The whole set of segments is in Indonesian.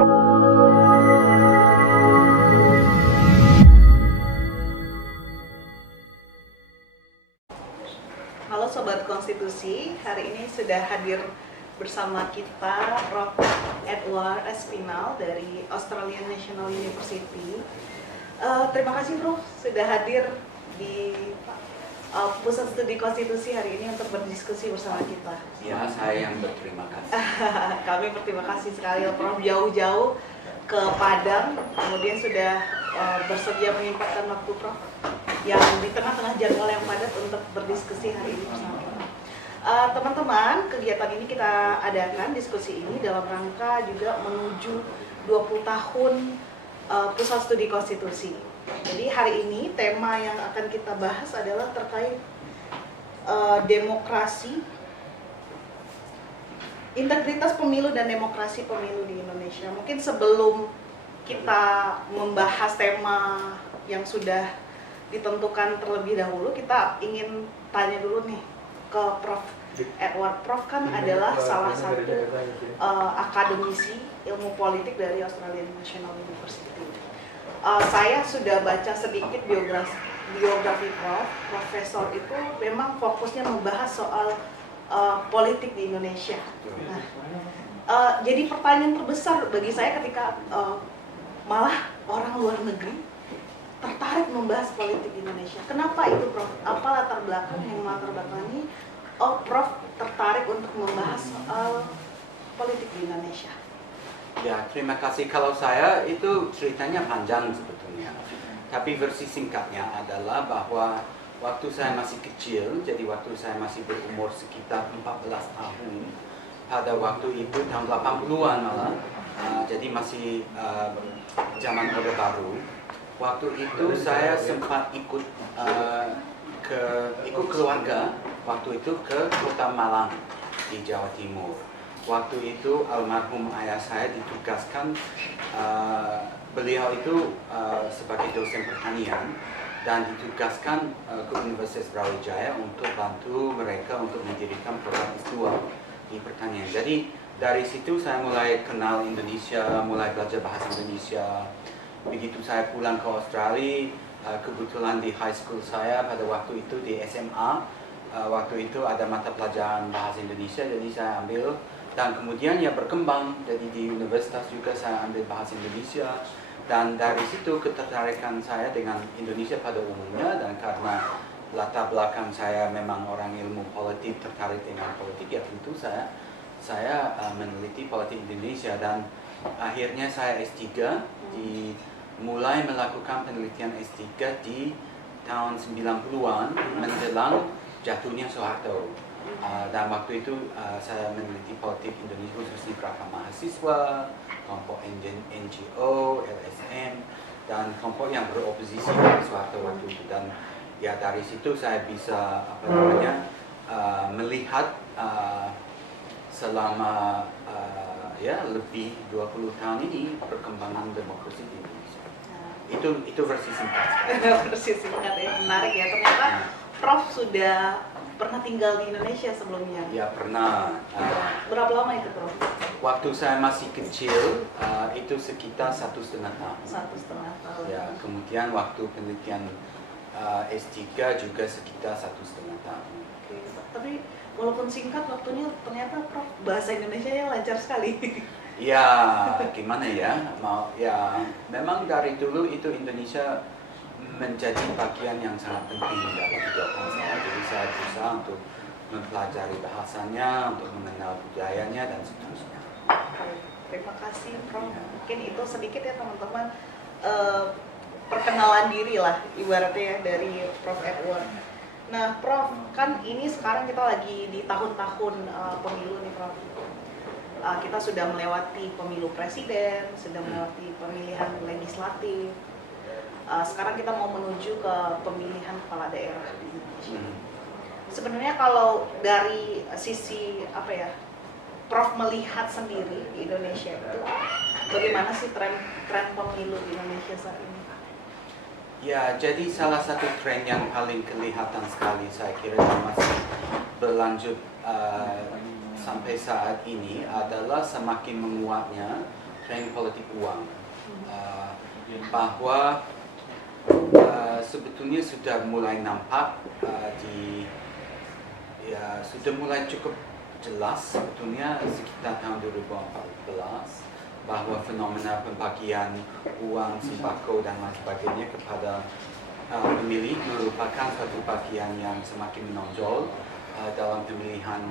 Halo Sobat Konstitusi, hari ini sudah hadir bersama kita Prof. Edward Espinal dari Australian National University. Terima kasih Prof sudah hadir di Pusat Studi Konstitusi hari ini untuk berdiskusi bersama kita. Ya, saya yang berterima kasih. Kami berterima kasih sekali Prof jauh-jauh ke Padang, kemudian sudah bersedia menyempatkan waktu Prof yang di tengah-tengah jadwal yang padat untuk berdiskusi hari ini bersama kita. Teman-teman, kegiatan ini kita adakan diskusi ini dalam rangka juga menuju 20 tahun Pusat Studi Konstitusi. Jadi hari ini tema yang akan kita bahas adalah terkait demokrasi, integritas pemilu dan demokrasi pemilu di Indonesia. Mungkin sebelum kita membahas tema yang sudah ditentukan terlebih dahulu, kita ingin tanya dulu nih ke Prof. Edward. Prof kan adalah salah satu akademisi ilmu politik dari Australian National University. Saya sudah baca sedikit biografi Prof. Profesor itu memang fokusnya membahas soal politik di Indonesia. Nah, jadi pertanyaan terbesar bagi saya ketika malah orang luar negeri tertarik membahas politik di Indonesia. Kenapa itu, Prof? Apa latar belakang yang melatar belakangi Prof tertarik untuk membahas soal politik di Indonesia? Ya, terima kasih. Kalau saya itu ceritanya panjang sebetulnya. Tapi versi singkatnya adalah bahwa waktu saya masih kecil, jadi waktu saya masih berumur sekitar 14 tahun, pada waktu itu tahun 80-an malah, jadi masih zaman Orde Baru. Waktu itu saya sempat ikut keluarga waktu itu ke Kota Malang di Jawa Timur. Waktu itu almarhum ayah saya ditugaskan, beliau itu sebagai dosen pertanian dan ditugaskan ke Universitas Brawijaya untuk bantu mereka untuk mendirikan program S2 di pertanian. Jadi dari situ saya mulai kenal Indonesia, mulai belajar bahasa Indonesia. Begitu saya pulang ke Australia, kebetulan di high school saya pada waktu itu di SMA, waktu itu ada mata pelajaran bahasa Indonesia, jadi saya ambil. Dan kemudian ya berkembang, jadi di universitas juga saya ambil bahasa Indonesia. Dan dari situ ketertarikan saya dengan Indonesia pada umumnya, dan karena latar belakang saya memang orang ilmu politik, tertarik dengan politik, ya tentu saya meneliti politik Indonesia. Dan akhirnya saya S3 mulai melakukan penelitian S3 di tahun 90-an menjelang jatuhnya Soeharto. Dan waktu itu saya meneliti politik Indonesia khususnya gerakan mahasiswa, kelompok NGO, LSM, dan kelompok yang beroposisi pada Soeharto waktu itu. Dan ya dari situ saya bisa melihat selama ya lebih 20 tahun ini perkembangan demokrasi di Indonesia. Itu versi singkat. Versi singkat ya, menarik ya. Ternyata Prof sudah pernah tinggal di Indonesia sebelumnya. Ya pernah. Berapa lama itu Prof? Waktu saya masih kecil itu sekitar 1,5 tahun. 1,5 tahun. Ya, kemudian waktu penelitian S3 juga sekitar 1,5 tahun. Oke, tapi walaupun singkat waktunya ternyata Prof bahasa Indonesianya lancar sekali. Ya, gimana ya? Memang dari dulu itu Indonesia menjadi bagian yang sangat penting dalam kehidupan saya. Jadi saya berusaha untuk mempelajari bahasanya, untuk mengenal budayanya dan seterusnya. Terima kasih Prof. Mungkin itu sedikit ya teman-teman perkenalan diri lah ibaratnya ya dari Prof Edward. Nah Prof, kan ini sekarang kita lagi di tahun-tahun pemilu nih Prof. Kita sudah melewati pemilu presiden, sudah melewati pemilihan legislatif. Sekarang kita mau menuju ke pemilihan kepala daerah di Indonesia. Sebenarnya kalau dari sisi Prof melihat sendiri di Indonesia itu bagaimana sih tren pemilu di Indonesia saat ini? Ya, jadi salah satu tren yang paling kelihatan sekali saya kira yang masih berlanjut sampai saat ini adalah semakin menguatnya klaim politik uang, bahwa sebetulnya sudah mulai nampak sudah mulai cukup jelas sebetulnya sekitar tahun 2014 bahwa fenomena pembagian uang, sembako dan lain sebagainya kepada pemilih merupakan satu bagian yang semakin menonjol dalam pemilihan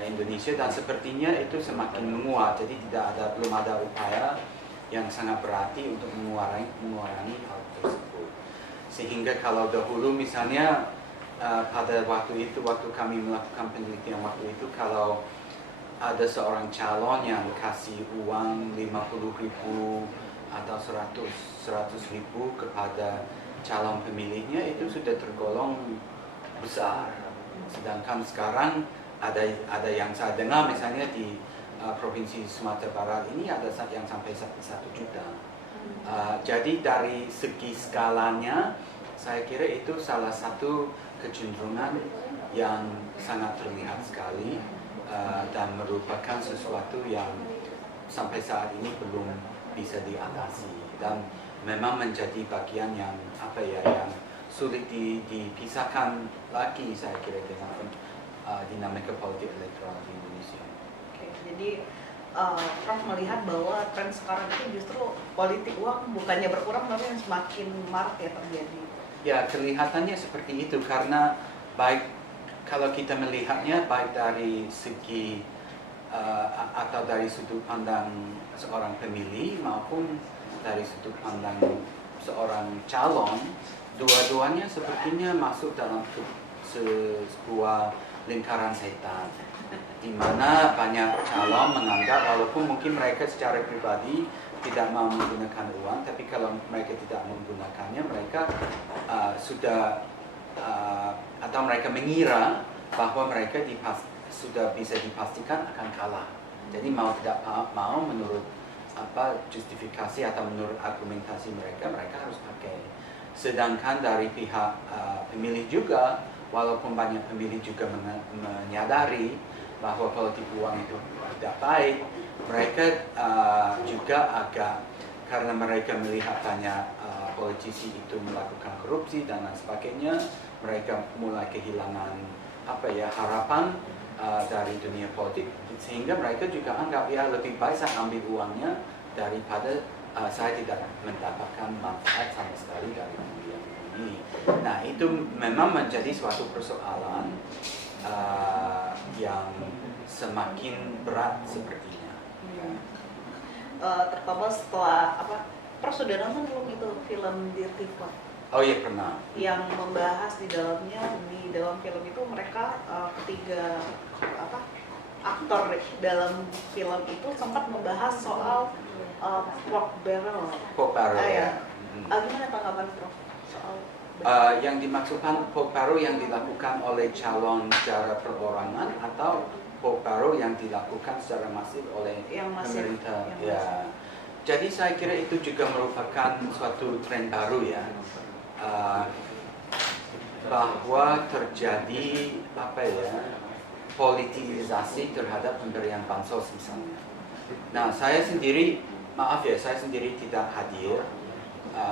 Indonesia, dan sepertinya itu semakin menguat. Jadi belum ada upaya yang sangat berarti untuk mengurangi hal tersebut. Sehingga kalau dahulu misalnya pada waktu kami melakukan penelitian waktu itu, kalau ada seorang calon yang kasih uang 50.000 atau 100.000 kepada calon pemilihnya, itu sudah tergolong besar. Sedangkan sekarang ada yang saya dengar misalnya di Provinsi Sumatera Barat ini ada yang sampai 1 juta. Jadi dari segi skalanya saya kira itu salah satu kecenderungan yang sangat terlihat sekali, dan merupakan sesuatu yang sampai saat ini belum bisa diatasi dan memang menjadi bagian yang yang sulit dipisahkan lagi saya kira dengan dinamika politik elektoral di Indonesia. Oke, jadi Prof melihat bahwa tren sekarang itu justru politik uang bukannya berkurang tapi semakin marak ya terjadi. Ya, kelihatannya seperti itu karena baik kalau kita melihatnya baik dari segi atau dari sudut pandang seorang pemilih maupun dari sudut pandang seorang calon, dua-duanya sepertinya masuk dalam sebuah lingkaran setan, di mana banyak calon menganggap walaupun mungkin mereka secara pribadi tidak mau menggunakan uang, tapi kalau mereka tidak menggunakannya, mereka atau mereka mengira bahwa mereka sudah bisa dipastikan akan kalah. Jadi mau tidak mau menurut justifikasi atau menurut argumentasi mereka harus pakai. Sedangkan dari pihak pemilih juga, walaupun banyak pemilih juga menyadari bahwa politik uang itu tidak baik, mereka juga agak, karena mereka melihat banyak politisi itu melakukan korupsi dan lain sebagainya, mereka mulai kehilangan harapan dari dunia politik, sehingga mereka juga anggap ya lebih baik saya ambil uangnya daripada saya tidak mendapatkan manfaat sama sekali dari pemilihan ini. Nah, itu memang menjadi suatu persoalan yang semakin berat sepertinya. Terutama setelah Prof sudah nonton belum itu film Dirty Plot? Oh iya, pernah. Yang membahas di dalam film itu mereka ketiga aktor dalam film itu sempat membahas soal pork barrel. Pork barrel ya. Gimana tanggapan Prof soal yang dimaksudkan pork barrel yang dilakukan oleh calon secara perorangan atau pork barrel yang dilakukan secara masif oleh pemerintah? Ya. Jadi saya kira itu juga merupakan suatu tren baru ya, bahwa terjadi politisasi terhadap pemberian bansos misalnya. Nah, saya sendiri tidak hadir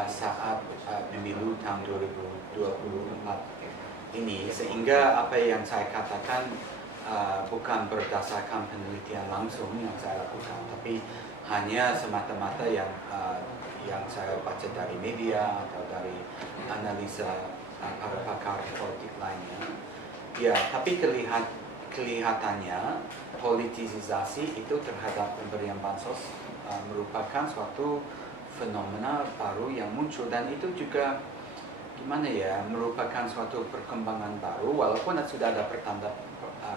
saat pemilu tahun 2024 ini, sehingga apa yang saya katakan bukan berdasarkan penelitian langsung yang saya lakukan, tapi hanya semata-mata yang saya baca dari media atau dari analisa para pakar politik lainnya. Ya, tapi kelihatannya politisasi itu terhadap pemberian bansos merupakan suatu fenomena baru yang muncul, dan itu juga merupakan suatu perkembangan baru walaupun sudah ada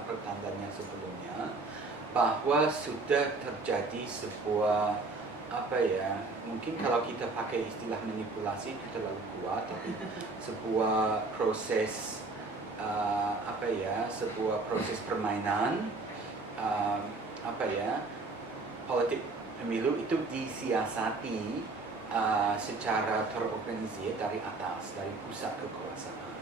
pertandanya sebelumnya, bahwa sudah terjadi sebuah mungkin kalau kita pakai istilah manipulasi itu terlalu kuat, tapi sebuah proses sebuah proses permainan politik pemilu itu disiasati secara terorganisir dari atas, dari pusat kekuasaan,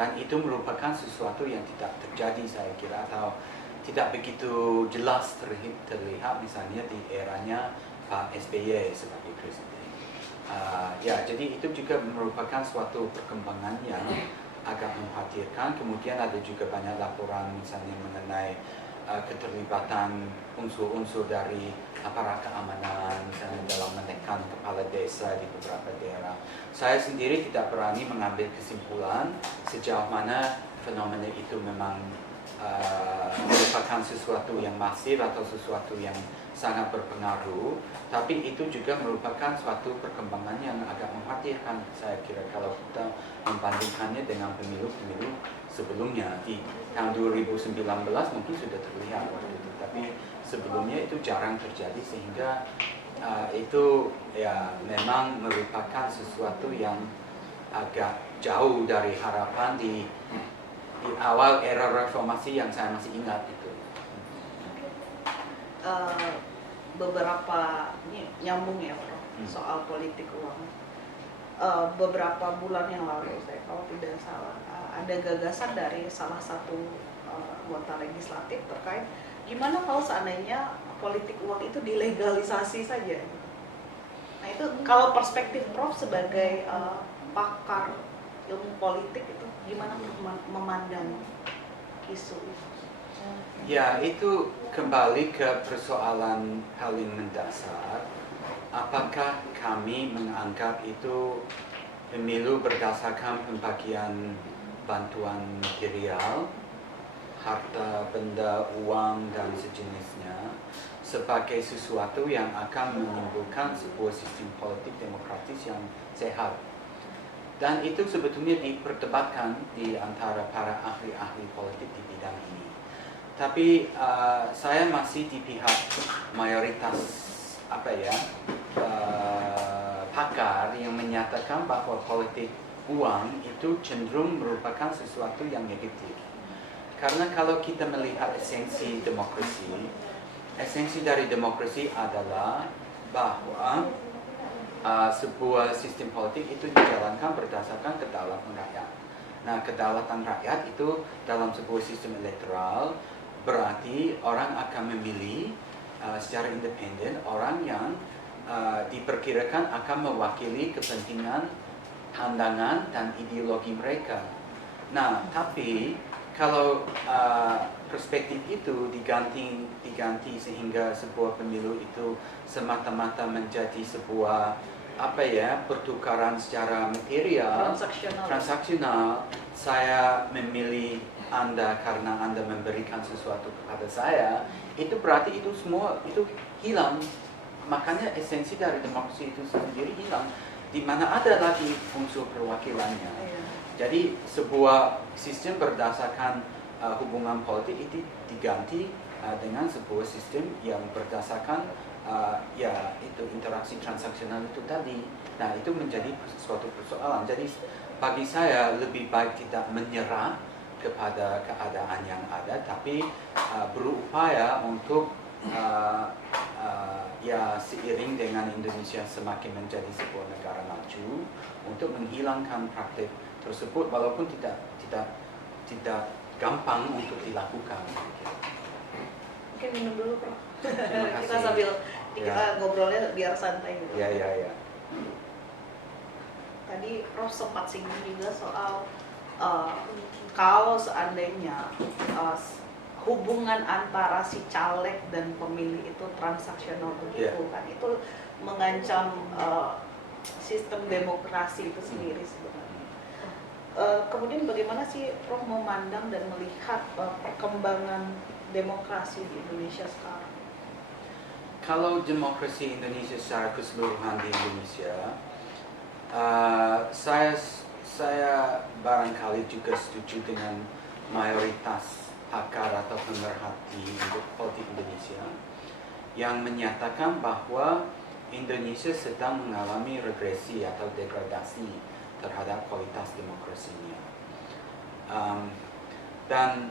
dan itu merupakan sesuatu yang tidak terjadi saya kira, atau tidak begitu jelas terlihat misalnya di eranya Pak SBY sebagai presiden. Ya, jadi itu juga merupakan suatu perkembangan yang agak mengkhawatirkan. Kemudian ada juga banyak laporan misalnya mengenai keterlibatan unsur-unsur dari aparat keamanan misalnya dalam menekan kepala desa di beberapa daerah. Saya sendiri tidak berani mengambil kesimpulan sejauh mana fenomena itu memang merupakan sesuatu yang masif atau sesuatu yang sangat berpengaruh, tapi itu juga merupakan suatu perkembangan yang agak mengkhawatirkan saya kira kalau kita membandingkannya dengan pemilu-pemilu sebelumnya. Di tahun 2019 mungkin sudah terlihat waktu itu, tapi sebelumnya itu jarang terjadi sehingga itu ya memang merupakan sesuatu yang agak jauh dari harapan di awal era reformasi yang saya masih ingat itu. Beberapa ini nyambung ya Prof, soal politik uang. Beberapa bulan yang lalu saya kalau tidak salah ada gagasan dari salah satu anggota legislatif terkait gimana kalau seandainya politik uang itu dilegalisasi saja. Nah itu kalau perspektif Prof sebagai pakar ilmu politik itu gimana memandang isu itu? Ya, itu kembali ke persoalan paling mendasar. Apakah kami menganggap itu pemilu berdasarkan pembagian bantuan material, harta benda, uang, dan sejenisnya sebagai sesuatu yang akan menimbulkan sebuah sistem politik demokratis yang sehat? Dan itu sebetulnya diperdebatkan di antara para ahli-ahli politik di bidang ini. Tapi saya masih di pihak mayoritas pakar yang menyatakan bahwa politik uang itu cenderung merupakan sesuatu yang negatif. Karena kalau kita melihat esensi dari demokrasi adalah bahwa sebuah sistem politik itu dijalankan berdasarkan kedaulatan rakyat. Nah, kedaulatan rakyat itu dalam sebuah sistem elektoral berarti orang akan memilih secara independen orang yang diperkirakan akan mewakili kepentingan, pandangan, dan ideologi mereka. Nah, tapi kalau perspektif itu diganti sehingga sebuah pemilu itu semata-mata menjadi sebuah pertukaran secara material, transaksional, saya memilih Anda karena Anda memberikan sesuatu kepada saya, itu berarti itu semua itu hilang. Makanya esensi dari demokrasi itu sendiri hilang, di mana ada lagi unsur perwakilannya. Jadi sebuah sistem berdasarkan hubungan politik itu diganti dengan sebuah sistem yang berdasarkan itu interaksi transaksional itu tadi. Nah, itu menjadi suatu persoalan. Jadi bagi saya lebih baik tidak menyerah kepada keadaan yang ada, tapi berupaya untuk seiring dengan Indonesia semakin menjadi sebuah negara maju untuk menghilangkan praktik tersebut, walaupun tidak gampang untuk dilakukan. Mungkin minum dulu, Prof. Terima kasih. Kita sambil kita ngobrolnya biar santai gitu. Ya. Tadi Prof sempat singgung juga soal kalau seandainya hubungan antara si caleg dan pemilih itu transaksional begitu kan, itu mengancam sistem demokrasi itu sendiri sebenarnya. Kemudian bagaimana sih Prof memandang dan melihat perkembangan demokrasi di Indonesia sekarang? Kalau demokrasi Indonesia secara keseluruhan di Indonesia, saya barangkali juga setuju dengan mayoritas pakar atau pemerhati untuk politik Indonesia yang menyatakan bahwa Indonesia sedang mengalami regresi atau degradasi terhadap kualitas demokrasinya. Dan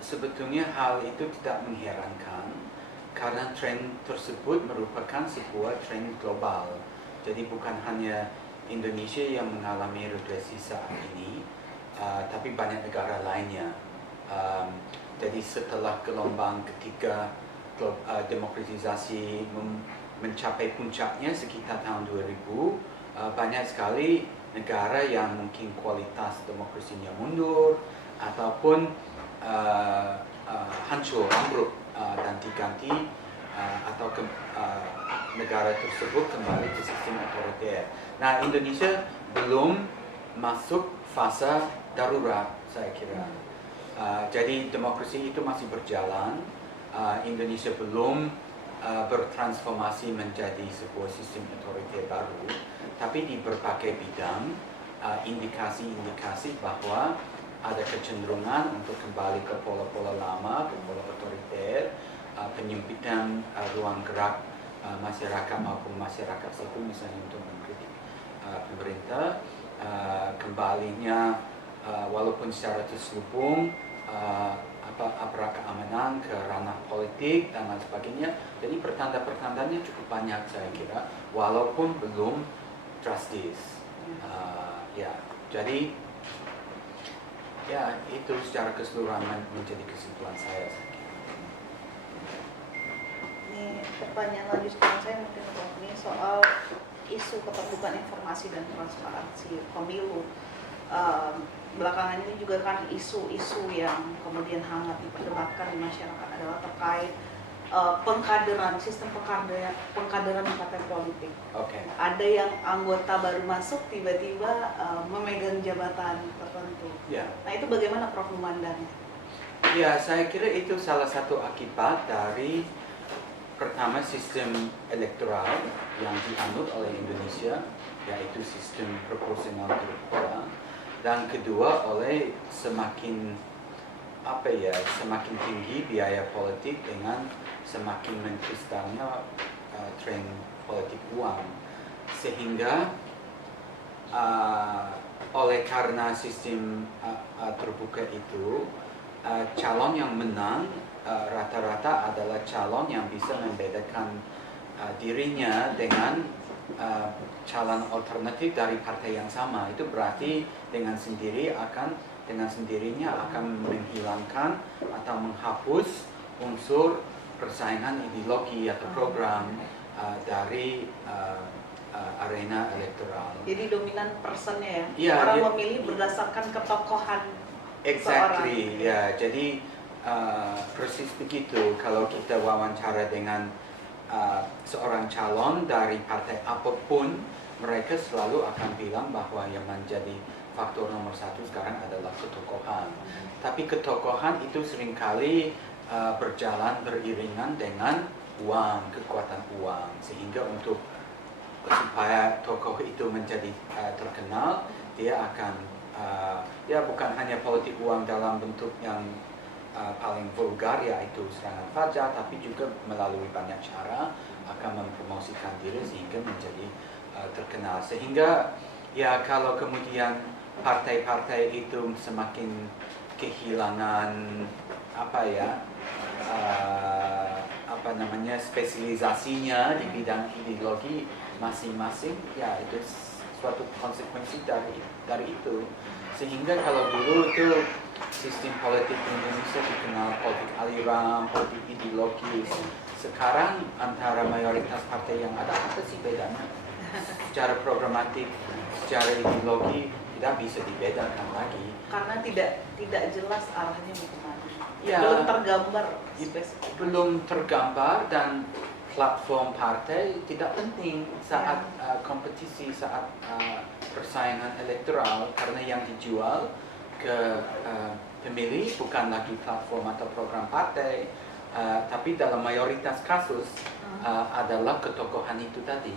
sebetulnya hal itu tidak mengherankan karena tren tersebut merupakan sebuah tren global. Jadi bukan hanya Indonesia yang mengalami regresi saat ini, tapi banyak negara lainnya. Jadi setelah gelombang ketiga demokratisasi mencapai puncaknya sekitar tahun 2000, banyak sekali negara yang mungkin kualitas demokrasinya mundur ataupun hancur, ambruk dan diganti atau negara tersebut kembali ke sistem otoriter. Nah, Indonesia belum masuk fase darurat, saya kira. Jadi demokrasi itu masih berjalan. Indonesia belum bertransformasi menjadi sebuah sistem otoriter baru, tapi di berbagai bidang indikasi-indikasi bahwa ada kecenderungan untuk kembali ke pola-pola lama, ke pola otoriter, penyempitan ruang gerak masyarakat maupun masyarakat sipil misalnya untuk mengkritik pemerintah, kembalinya walaupun secara terselubung aparat keamanan ke ranah politik dan lain sebagainya. Jadi pertanda-pertandanya cukup banyak saya kira, walaupun belum drastis. Jadi itu secara keseluruhan menjadi kesimpulan saya kira. Ini pertanyaan lanjutan saya mungkin ini soal isu keterbukaan informasi dan transparansi pemilu. Belakangan ini juga kan isu-isu yang kemudian hangat diperdebatkan di masyarakat adalah terkait pengkaderan, sistem pengkaderan di partai politik. Okay. Ada yang anggota baru masuk tiba-tiba memegang jabatan tertentu. Yeah. Nah, itu bagaimana Prof memandangnya? Ya, saya kira itu salah satu akibat dari pertama sistem elektoral yang dianut oleh Indonesia, yaitu sistem proporsional terbuka. Dan kedua oleh semakin tinggi biaya politik dengan semakin mengkristalnya tren politik uang, sehingga oleh karena sistem terbuka itu calon yang menang rata-rata adalah calon yang bisa membedakan dirinya dengan calon alternatif dari partai yang sama. Itu berarti dengan sendirinya akan menghilangkan atau menghapus unsur persaingan ideologi atau program dari arena elektoral. Jadi dominan personnya ya? Ya, orang memilih berdasarkan ketokohan exactly, seorang. ya. Jadi persis begitu. Kalau kita wawancara dengan seorang calon dari partai apapun, mereka selalu akan bilang bahwa yang menjadi faktor nomor satu sekarang adalah ketokohan. Tapi ketokohan itu seringkali berjalan beriringan dengan uang, kekuatan uang. Sehingga supaya tokoh itu menjadi terkenal, dia akan bukan hanya politik uang dalam bentuk yang paling vulgar, yaitu serangan fajar, tapi juga melalui banyak cara akan mempromosikan diri sehingga menjadi terkenal. Sehingga ya kalau kemudian partai-partai itu semakin kehilangan spesialisasinya di bidang ideologi masing-masing, ya itu suatu konsekuensi dari itu. Sehingga kalau dulu itu sistem politik Indonesia dikenal politik aliran, politik ideologis. Sekarang antara mayoritas partai yang ada apa sih bedanya? Secara programatik, secara ideologi tidak bisa dibedakan lagi. Karena tidak jelas arahnya mau kemana. Ya, belum tergambar spesifik. Belum tergambar, dan platform partai tidak penting saat kompetisi, saat persaingan elektoral, karena yang dijual ke pemilih bukan lagi platform atau program partai, tapi dalam mayoritas kasus adalah ketokohan itu tadi.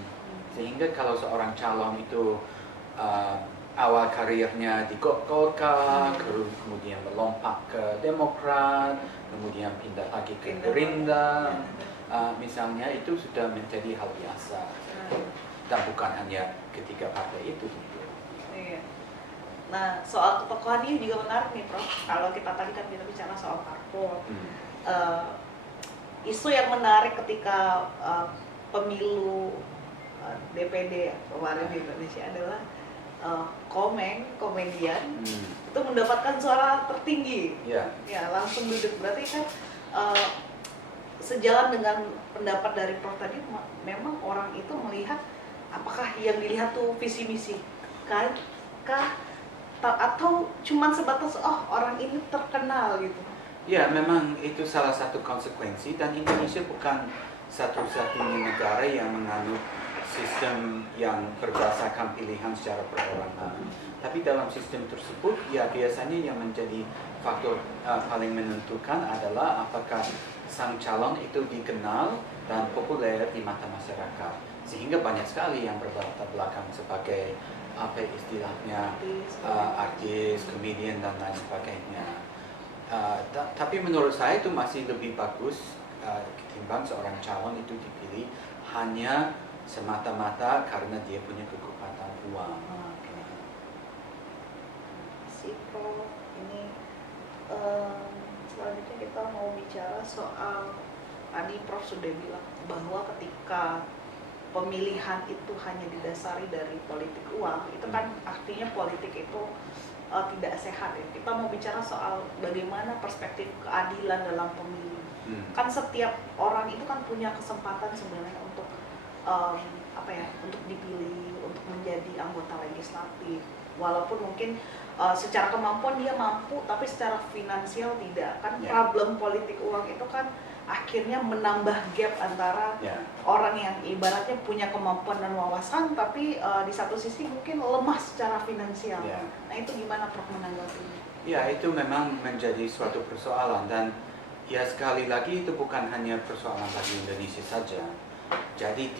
Sehingga kalau seorang calon itu awal karirnya di Golkar, kemudian melompat ke Demokrat, kemudian pindah lagi ke Gerindra, misalnya, itu sudah menjadi hal biasa. Dan bukan hanya ketiga partai itu. Iya. Nah, soal ketokohan ini juga menarik nih, Prof. Kalau kita tadi kan kita bicara soal parpol, isu yang menarik ketika pemilu DPD kemarin di Indonesia adalah komedian itu mendapatkan suara tertinggi. Ya, langsung duduk. Berarti kan sejalan dengan pendapat dari Prof tadi, memang orang itu melihat apakah yang dilihat tuh visi misi kah atau cuman sebatas oh orang ini terkenal gitu. Ya, memang itu salah satu konsekuensi, dan Indonesia bukan satu-satunya negara yang menganut sistem yang berdasarkan pilihan secara perorangan. Tapi dalam sistem tersebut, ya biasanya yang menjadi faktor paling menentukan adalah apakah sang calon itu dikenal dan populer di mata masyarakat. Sehingga banyak sekali yang berlatar belakang sebagai apa istilahnya artis, komedian dan lain sebagainya. Tapi menurut saya itu masih lebih bagus ketimbang seorang calon itu dipilih hanya semata-mata karena dia punya kekuatan uang. Prof, ini selanjutnya kita mau bicara soal tadi Prof sudah bilang bahwa ketika pemilihan itu hanya didasari dari politik uang, itu kan artinya politik itu tidak sehat ya. Kita mau bicara soal bagaimana perspektif keadilan dalam pemilu. Kan setiap orang itu kan punya kesempatan sebenarnya untuk untuk dipilih, untuk menjadi anggota legislatif. Walaupun mungkin secara kemampuan dia mampu, tapi secara finansial tidak. Kan problem politik uang itu kan akhirnya menambah gap antara orang yang ibaratnya punya kemampuan dan wawasan, tapi di satu sisi mungkin lemah secara finansial. Nah itu gimana Prof menanggapinya? Ya, itu memang menjadi suatu persoalan, dan ya sekali lagi itu bukan hanya persoalan bagi Indonesia saja. Jadi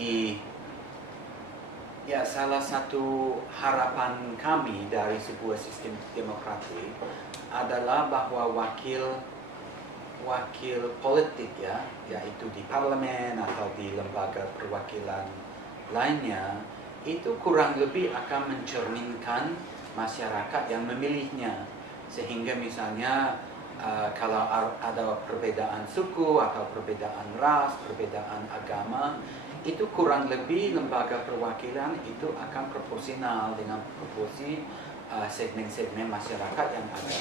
salah satu harapan kami dari sebuah sistem demokratik adalah bahwa wakil politik yaitu di parlemen atau di lembaga perwakilan lainnya, itu kurang lebih akan mencerminkan masyarakat yang memilihnya. Sehingga misalnya kalau ada perbedaan suku atau perbedaan ras, perbedaan agama, itu kurang lebih lembaga perwakilan itu akan proporsional dengan proporsi segmen-segmen masyarakat yang ada.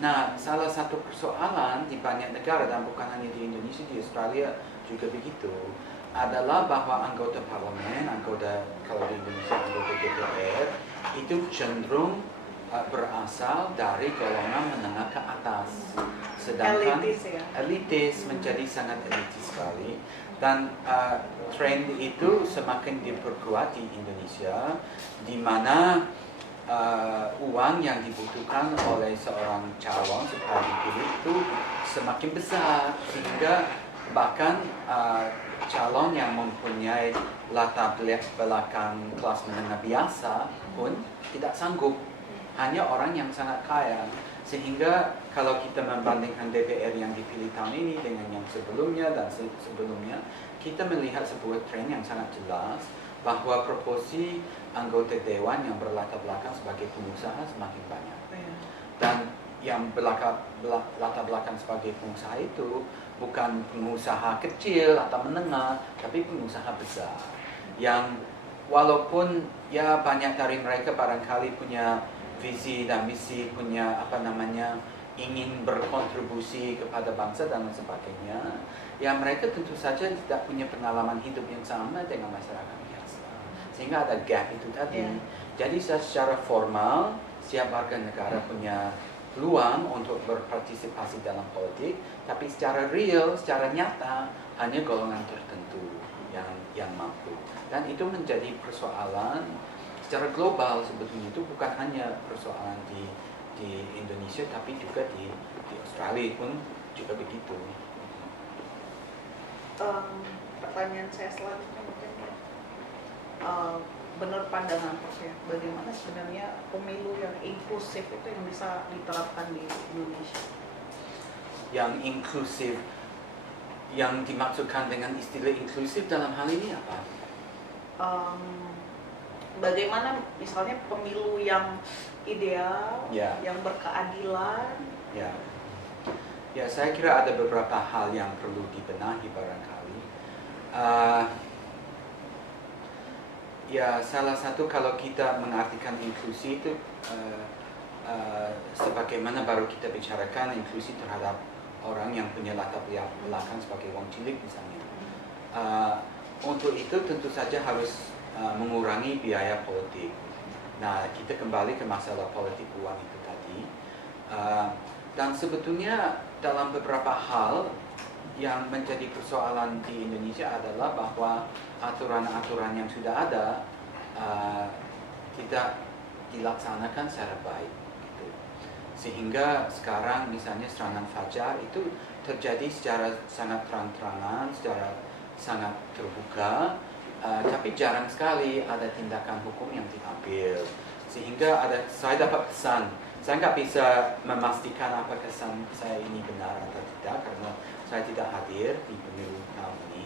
Nah, salah satu persoalan di banyak negara, dan bukan hanya di Indonesia, di Australia juga begitu, adalah bahwa anggota parlemen, kalau di Indonesia anggota DPR, itu cenderung berasal dari golongan menengah ke atas. Sedangkan elitis menjadi sangat elitis sekali. Dan tren itu semakin diperkuat di Indonesia, di mana uang yang dibutuhkan oleh seorang calon supaya dipilih itu semakin besar, sehingga bahkan calon yang mempunyai latar belakang kelas menengah biasa pun tidak sanggup, hanya orang yang sangat kaya. Sehingga kalau kita membandingkan DPR yang dipilih tahun ini dengan yang sebelumnya dan sebelumnya, kita melihat sebuah tren yang sangat jelas bahwa proporsi anggota dewan yang berlatar belakang sebagai pengusaha semakin banyak. Dan yang latar belakang sebagai pengusaha itu bukan pengusaha kecil atau menengah, tapi pengusaha besar. Yang walaupun banyak dari mereka barangkali punya visi dan misi, punya ingin berkontribusi kepada bangsa dan sebagainya, mereka tentu saja tidak punya pengalaman hidup yang sama dengan masyarakat biasa, sehingga ada gap itu tadi. Jadi secara formal setiap warga negara punya peluang untuk berpartisipasi dalam politik, tapi secara real, secara nyata hanya golongan tertentu yang mampu. Dan itu menjadi persoalan secara global. Sebetulnya itu bukan hanya persoalan di Indonesia, tapi juga di Australia pun juga begitu. Pertanyaan saya selanjutnya mungkin benar pandangan Prof ya, bagaimana sebenarnya pemilu yang inklusif itu yang bisa diterapkan di Indonesia? Yang inklusif, yang dimaksudkan dengan istilah inklusif dalam hal ini apa? Bagaimana misalnya pemilu yang ideal, yang berkeadilan? Ya, saya kira ada beberapa hal yang perlu dibenahi barangkali. Salah satu kalau kita mengartikan inklusi itu sebagaimana baru kita bicarakan, inklusi terhadap orang yang punya latar belakang sebagai wong cilik misalnya. Untuk itu tentu saja harus mengurangi biaya politik. Nah, kita kembali ke masalah politik uang itu tadi. Dan sebetulnya dalam beberapa hal yang menjadi persoalan di Indonesia adalah bahwa aturan-aturan yang sudah ada tidak dilaksanakan secara baik. Gitu. Sehingga sekarang misalnya serangan fajar itu terjadi secara sangat terang-terangan, secara sangat terbuka, tapi jarang sekali ada tindakan hukum yang diambil. Sehingga saya dapat kesan, saya nggak bisa memastikan apa kesan saya ini benar atau tidak karena saya tidak hadir di pemilu tahun ini.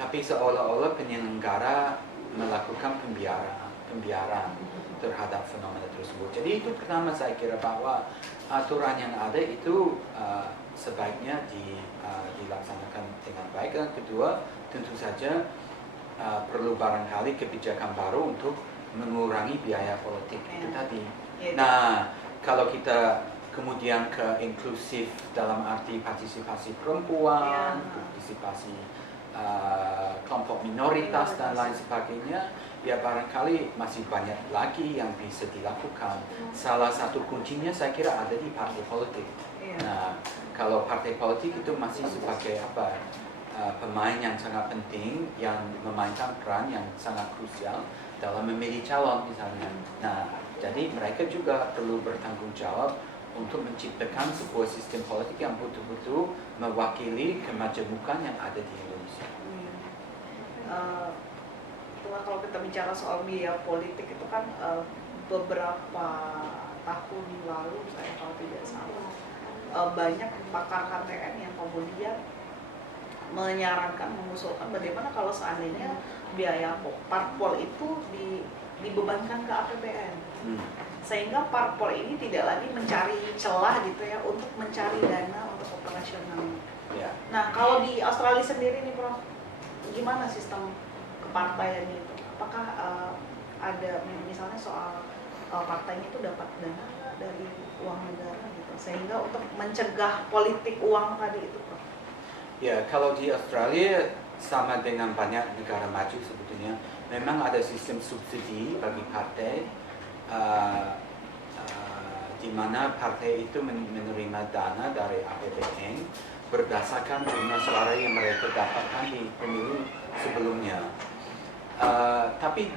Tapi seolah-olah penyelenggara melakukan pembiaran terhadap fenomena tersebut. Jadi itu pertama saya kira bahwa aturan yang ada itu sebaiknya dilaksanakan dengan baik. Dan kedua, tentu saja perlu barangkali kebijakan baru untuk mengurangi biaya politik itu tadi. Nah, kalau kita kemudian ke inklusif dalam arti partisipasi perempuan, partisipasi kelompok minoritas dan lain sebagainya, ya barangkali masih banyak lagi yang bisa dilakukan. Salah satu kuncinya saya kira ada di partai politik. Nah, kalau partai politik itu masih sebagai pemain yang sangat penting yang memainkan peran yang sangat krusial dalam memilih calon misalnya. Nah, jadi mereka juga perlu bertanggung jawab untuk menciptakan sebuah sistem politik yang betul-betul mewakili kemajemukan yang ada di Indonesia. Kalau kita bicara soal biaya politik itu kan beberapa tahun lalu saya kalau tidak salah banyak pakar KTN yang kemudian mengusulkan bagaimana kalau seandainya biaya parpol itu dibebankan ke APBN. Sehingga parpol ini tidak lagi mencari celah gitu ya untuk mencari dana untuk operasional. Nah, kalau di Australia sendiri nih Prof, gimana sistem kepartaiannya itu? Apakah ada misalnya soal partainya itu dapat dana dari uang negara gitu, sehingga untuk mencegah politik uang tadi itu Prof? Ya, kalau di Australia sama dengan banyak negara maju sebetulnya, memang ada sistem subsidi bagi partai di mana partai itu menerima dana dari APBN berdasarkan jumlah suara yang mereka dapatkan di pemilu sebelumnya. Tapi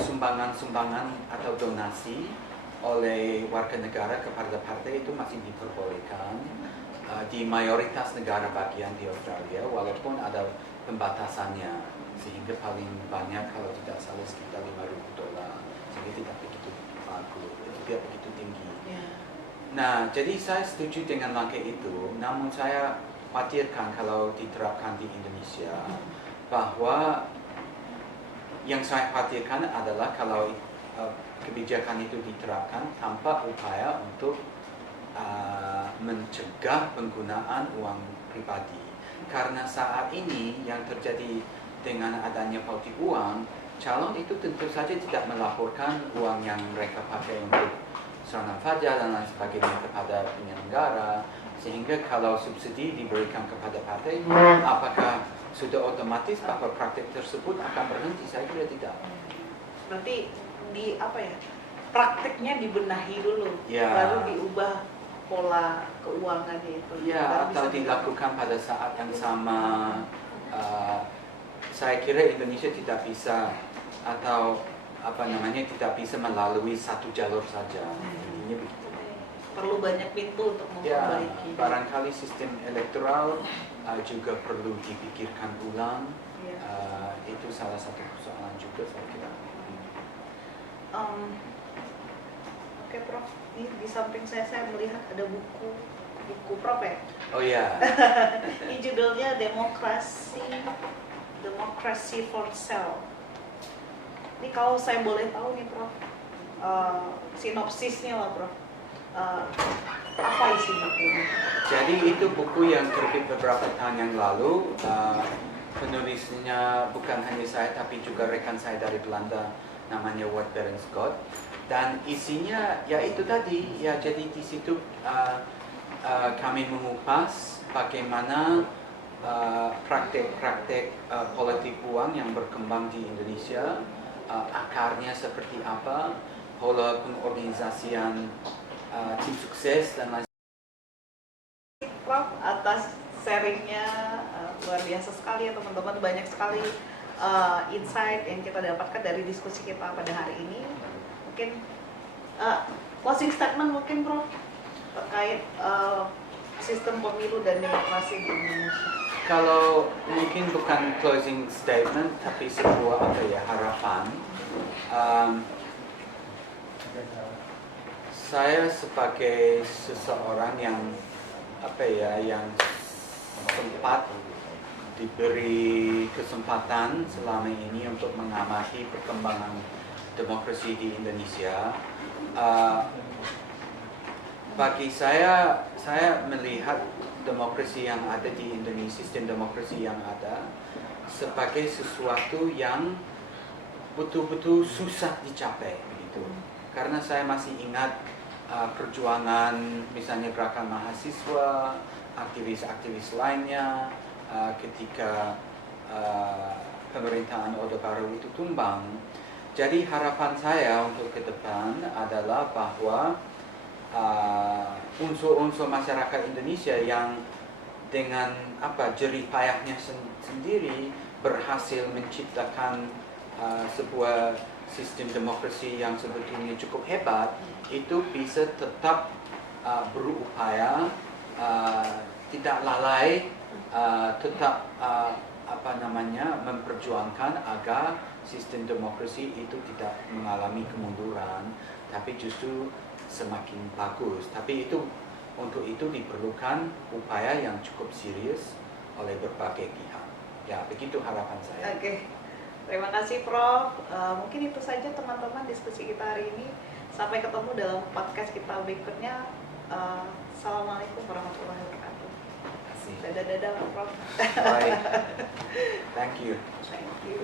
sumbangan atau donasi oleh warga negara kepada partai itu masih diperbolehkan di mayoritas negara bagian di Australia, walaupun ada pembatasannya, sehingga paling banyak kalau tidak salah sekitar $5,000, sehingga tidak begitu tinggi. Nah, jadi saya setuju dengan langkah itu, namun saya khawatirkan kalau diterapkan di Indonesia, bahwa yang saya khawatirkan adalah kalau kebijakan itu diterapkan tanpa upaya untuk mencegah penggunaan uang pribadi. Karena saat ini yang terjadi dengan adanya politik uang, calon itu tentu saja tidak melaporkan uang yang mereka pakai untuk serangan fajar dan lain sebagainya kepada penyelenggara, sehingga kalau subsidi diberikan kepada partai, apakah sudah otomatis bahwa praktik tersebut akan berhenti? Saya kira tidak. Berarti praktiknya dibenahi dulu, baru diubah pola keuangannya itu. Ya, atau dilakukan pada saat yang sama. Saya kira Indonesia tidak bisa tidak bisa melalui satu jalur saja. Intinya begitu. Perlu banyak pintu untuk memperbaiki. Barangkali sistem elektoral juga perlu dipikirkan ulang. Itu salah satu persoalan juga saya kira. Oke Prof, ini di samping saya melihat ada buku Prof ya? Oh ya. Ini judulnya Democracy for Sale. Ini kalau saya boleh tahu nih Prof, sinopsisnya lah Prof. Apa isi bukunya? Jadi itu buku yang terbit beberapa tahun yang lalu. Penulisnya bukan hanya saya tapi juga rekan saya dari Belanda, namanya Ward Baron Scott. Dan isinya ya itu tadi, ya jadi di situ kami mengupas bagaimana praktek-praktek politik uang yang berkembang di Indonesia, akarnya seperti apa, pola pengorganisasian tim sukses dan lain. Prof atas sharingnya, luar biasa sekali ya teman-teman, banyak sekali insight yang kita dapatkan dari diskusi kita pada hari ini. Mungkin closing statement mungkin Prof terkait sistem pemilu dan demokrasi di Indonesia. Kalau mungkin bukan closing statement tapi sebuah harapan. Saya sebagai seseorang yang yang sempat diberi kesempatan selama ini untuk mengamati perkembangan demokrasi di Indonesia. Bagi saya melihat demokrasi yang ada di Indonesia, sistem demokrasi yang ada sebagai sesuatu yang betul-betul susah dicapai begitu. Karena saya masih ingat perjuangan misalnya gerakan mahasiswa, aktivis-aktivis lainnya ketika pemerintahan Orde Baru itu tumbang. Jadi harapan saya untuk ke depan adalah bahwa unsur-unsur masyarakat Indonesia yang dengan jerih payahnya sendiri berhasil menciptakan sebuah sistem demokrasi yang sebetulnya cukup hebat, itu bisa tetap berupaya, tidak lalai, tetap memperjuangkan agar sistem demokrasi itu tidak mengalami kemunduran, tapi justru semakin bagus. Tapi untuk itu diperlukan upaya yang cukup serius oleh berbagai pihak. Ya, begitu harapan saya. Oke. Terima kasih Prof. Mungkin itu saja teman-teman diskusi kita hari ini. Sampai ketemu dalam podcast kita berikutnya. Assalamualaikum warahmatullahi wabarakatuh. Terima kasih. Dadah Prof. Bye. Thank you. Thank you.